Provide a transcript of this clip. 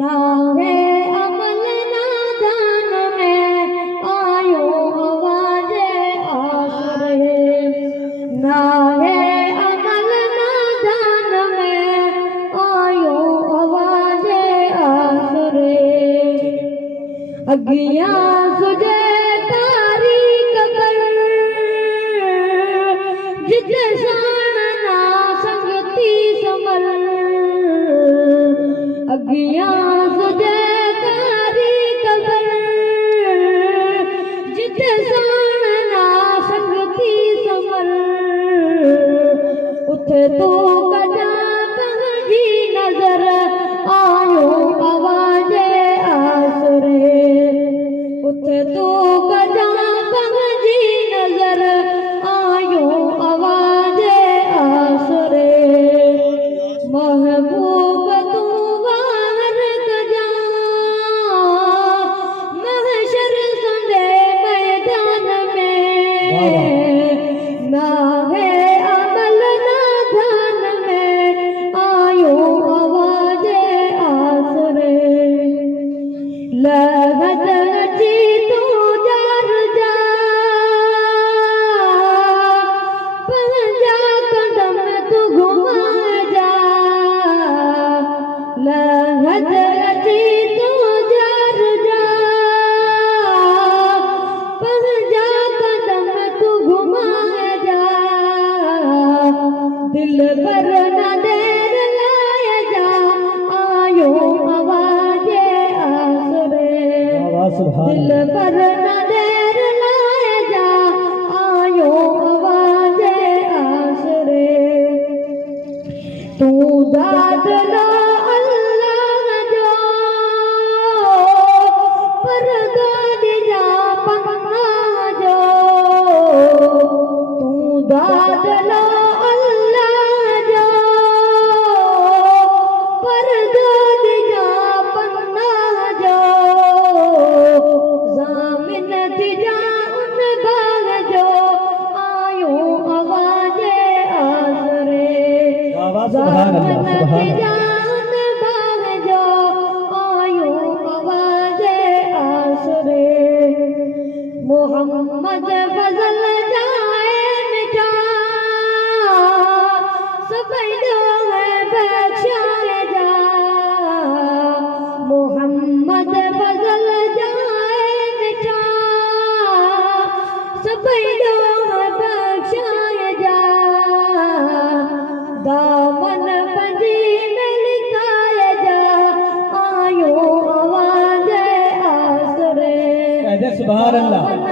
नावे अमल ना जान में आयो आवाजे आसरे। नावे अमल ना जान में आयो आवाजे आसरे। अगिया सुजे तारी कबर जिते शान ना संगती समल। अगिया सुजे तारी कबर जिते शान ना संगती समल। उथे तो कजा पंहिंजी नजर आयो आवाजे आसरे। उथे तो कजा पंहिंजी नजर आयो आवाजे आसरे। महबूब तू वार कजा महशर संदे मैदान में। नावे अमल ना ध्यान में आयो आवाजे आसरे। लगत जी तू जार जा पंहिंजा कदम तू घुमा जा। लगत जी तू जार जा पंहिंजा कदम तू घुमा जा। दिल पर न देर लाए जा आयो आवाजे आसरे। दिल पर न देर लाए जा आयो आवाजे आसरे। तू दाद ला अल्लाह जो पर दाद जा पन्ना जो। तू दाद ला अल्लाह जो पर दाद जा पन्ना जो। ज़ामिन तिजा उन बाग जो आयो आवाजे आसरे। ज़ामिन तिजा उन बाग जो आयो आवाजे आसरे। मोहम्मद फजल जाए मिठा सबैदो है बख्शाए जा। मोहम्मद फजल जाए मिठा सबैदो है बख्शाए जा। दामन पंजी में लिखाए जा आयो आवाजे आसरे। सुभान अल्लाह।